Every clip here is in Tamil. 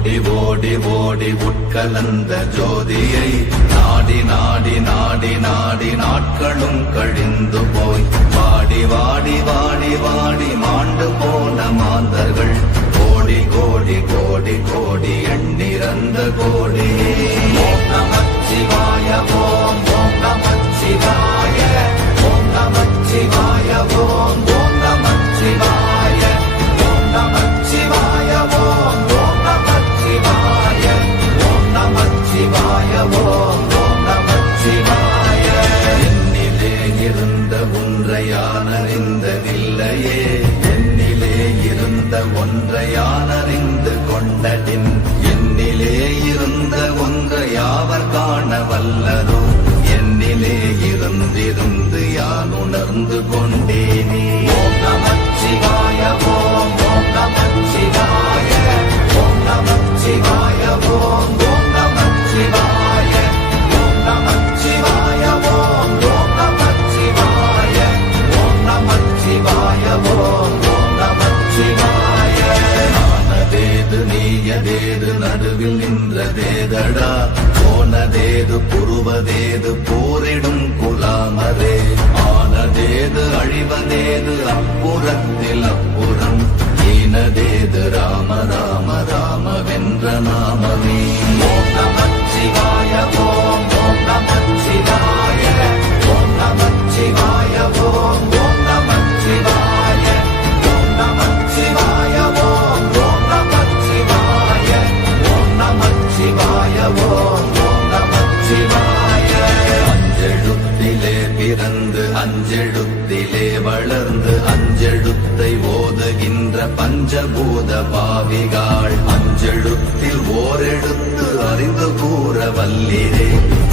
ஓடி ஓடி ஓடி உட்கலந்த ஜோதியை நாடி நாடி நாடி நாடி நாட்களும் கழிந்து போய் வாடி வாடி வாடி வாடி மாண்டு போன மாந்தர்கள் கோடி கோடி கோடி கோடி எண்ணிறந்த கோடி. ஓம் நமச்சிவாய ஓம் ஓம் நமச்சிவாய ஓம் நமச்சிவாய ஓம் ஓம் நமச்சிவாய ஓம் நமச்சிவாய ஓம் ஓம் நமச்சிவாய ஓம் நமச்சிவாய ஓம் ஓம் நமச்சிவாய. என்னிலே இருந்த ஒன்றை யான் அறிந்ததில்லையே, என்னிலே இருந்த ஒன்றை யான் அறிந்து கொண்டடின், என்னிலே இருந்த ஒன்றை யாவர் காண வல்லரோ, என்னிலே இருந்திருந்து யான் உணர்ந்து கொண்டேனே. ஓம் நமச்சிவாய ஓம் ஓம் நமச்சிவாய ஓம் நமச்சிவாய ஓம் ஓம் நமச்சிவாய ஓம் நமச்சிவாய ஓம் ஓம் நமச்சிவாய ஓம் நமச்சிவாய ஓம் ஓம் நமச்சிவாய. ஆனதேது நீயதேது நடுவில் நின்றதேதடா, போனதேது புருவதேது போரிடும் குலாமரே, ஆனதேது அழிவதேது அப்புறத்தில் அப்புறம், ஈனதேது ராம ராம ராம வென்ற நாமமே. ஓம் நமச்சிவாய ஓம் ஓம் நமச்சிவாய ஓம் நமச்சிவாய ஓம் ஓம் நமச்சிவாய ஓம் நமச்சிவாய ஓம் ஓம் நமச்சிவாய ஓம் நமச்சிவாய ஓம் ஓம் நமச்சிவாய. அஞ்செழுத்திலே பிறந்து அஞ்செழுத்திலே வளர்ந்து அஞ்செழுத்தை ஓதுகின்ற பஞ்சபூத பாவிகாள், அஞ்செழுத்தில் ஓரெழுத்து அறிந்து கூற வல்லிரே,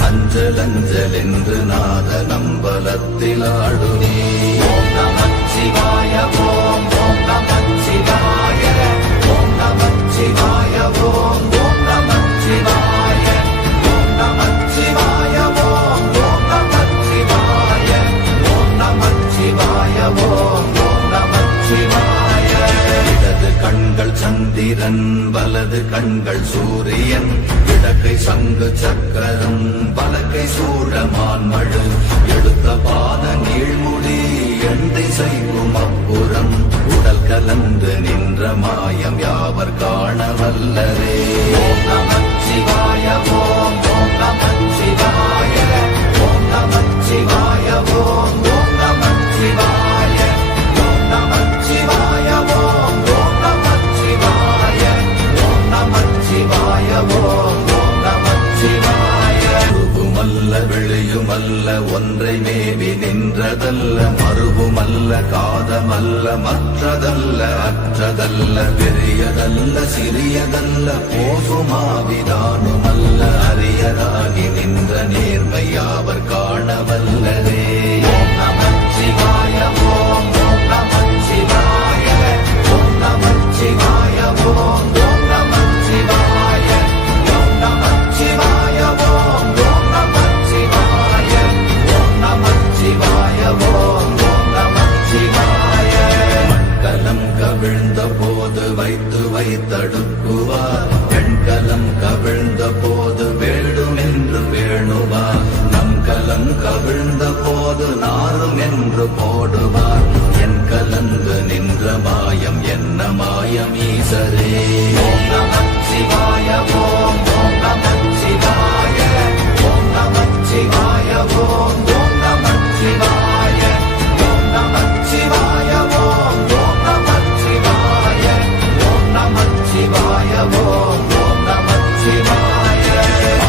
அஞ்சல் அஞ்சல் என்று நாத நம்பலத்தில் ஆடுனே. ஓம் நமச்சிவாய ஓம் ஓம் நமச்சிவாய ஓம் நமச்சிவாய ஓம் ஓம் நமச்சிவாய ஓம் நமச்சிவாய ஓம் ஓம் நமச்சிவாய ஓம் நமச்சிவாய ஓம் ஓம் நமச்சிவாய. இடது கண்கள் சந்திரன் வலது கண்கள் சூரியன், இடக்கை சங்கு சக்கரம் வலக்கை சூழமான் மழு, எடுத்த பாத நீழ்முடி எண்டை செய்யும் அப்புறம், உடல் கலந்து நின்ற மாயம் யாவர் காண வல்லரே. ஓம் நமச்சிவாய ஓம் ஓம் நமச்சிவாய ஓம் நமச்சிவாய ஓம் ஓம் நமச்சிவாய ஓம் நமச்சிவாய ஓம் ஓம் நமச்சிவாய ஓம் நமச்சிவாய ஓம் ஓம் நமச்சிவாய. உருவுமல்ல வெளியுமல்ல ஒன்றை மேவி நின்றதல்ல, மறுவுமல்ல காதமல்ல மற்றதல்ல அற்றதல்ல, பெரியதல்ல சிறியதல்ல போகுமாவிதானுமல்ல, அரியராகி நின்ற நேர்மை யாவர் காண வல்லரே. ஓம் நமச்சிவாய ஓம் ஓம் நமச்சிவாய ஓம் நமச்சிவாய ஓம் ஓம் நமச்சிவாய ஓம் நமச்சிவாய ஓம் ஓம் நமச்சிவாய ஓம் நமச்சிவாய ஓம் ஓம் நமச்சிவாய. மண்கலம் கவிழ்ந்த போது வைத்து வைத்தடுக்குவார், எண்கலம் கவிழ்ந்த போது வேடும் என்று வேணுவார், நம் கலம் கவிழ்ந்த போது நாரும் என்று போடுவார், என் கலந்து நின்ற மாயம் என்ன மாயம் ஈசரே. ஓம் நமச்சிவாய ஓம் ஓம் நமச்சிவாய ஓம் நமச்சிவாய ஓம் ஓம் நமச்சிவாய ஓம் நமச்சிவாய ஓம் ஓம் நமச்சிவாய ஓம் நமச்சிவாய ஓம் ஓம் நமச்சிவாய.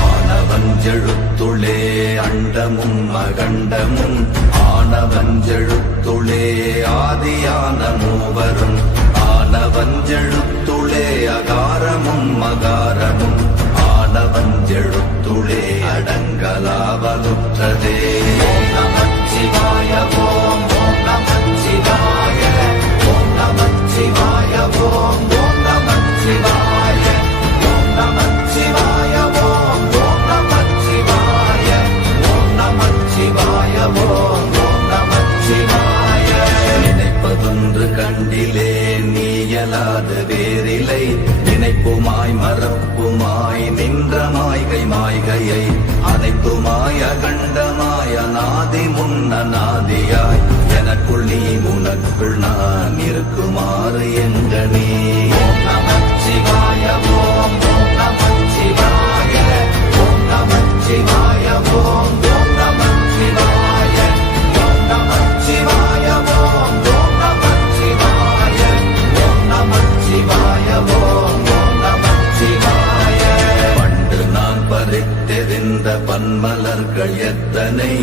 ஆனவஞ்செழுத்துளே அண்டமும் அகண்டமும், ஆனவஞ்செழுத்துளே ஆதியான மூவரும், ஆனவஞ்செழுத்துளே அகாரமும் அகாரமும், ஆனவஞ்செழுத்துளே அடங்கலாவலுற்றதே. ஓம் நமச்சிவாய ஓம் ஓம் நமச்சிவாய ஓம் நமச்சிவாய ஓம் ஓம் நமச்சிவாய ஓம் நமச்சிவாய ஓம் ஓம் நமச்சிவாய ஓம் நமச்சிவாய ஓம் ஓம் நமச்சிவாய. நினைப்பதொன்று கண்டிலே நீயலாது வேறில்லை, நினைப்புமாய் மறப்பு மாய்கையை அனைத்துமாய கண்டமாய நாதி முன்ன நாதியாய் எனக்குள் நீ உனக்குள் நான் இருக்குமாறு எங்கனே. ஓம் நமச்சிவாய ஓம் ஓம் நமச்சிவாய ஓம் நமச்சிவாய ஓம் ஓம் நமச்சிவாய ஓம் நமச்சிவாய ஓம் ஓம் நமச்சிவாய ஓம் நமச்சிவாய ஓம் ஓம் நமச்சிவாய. பண்டு நான் பறித்தெறிந்த பன்மலர்கள் எத்தனை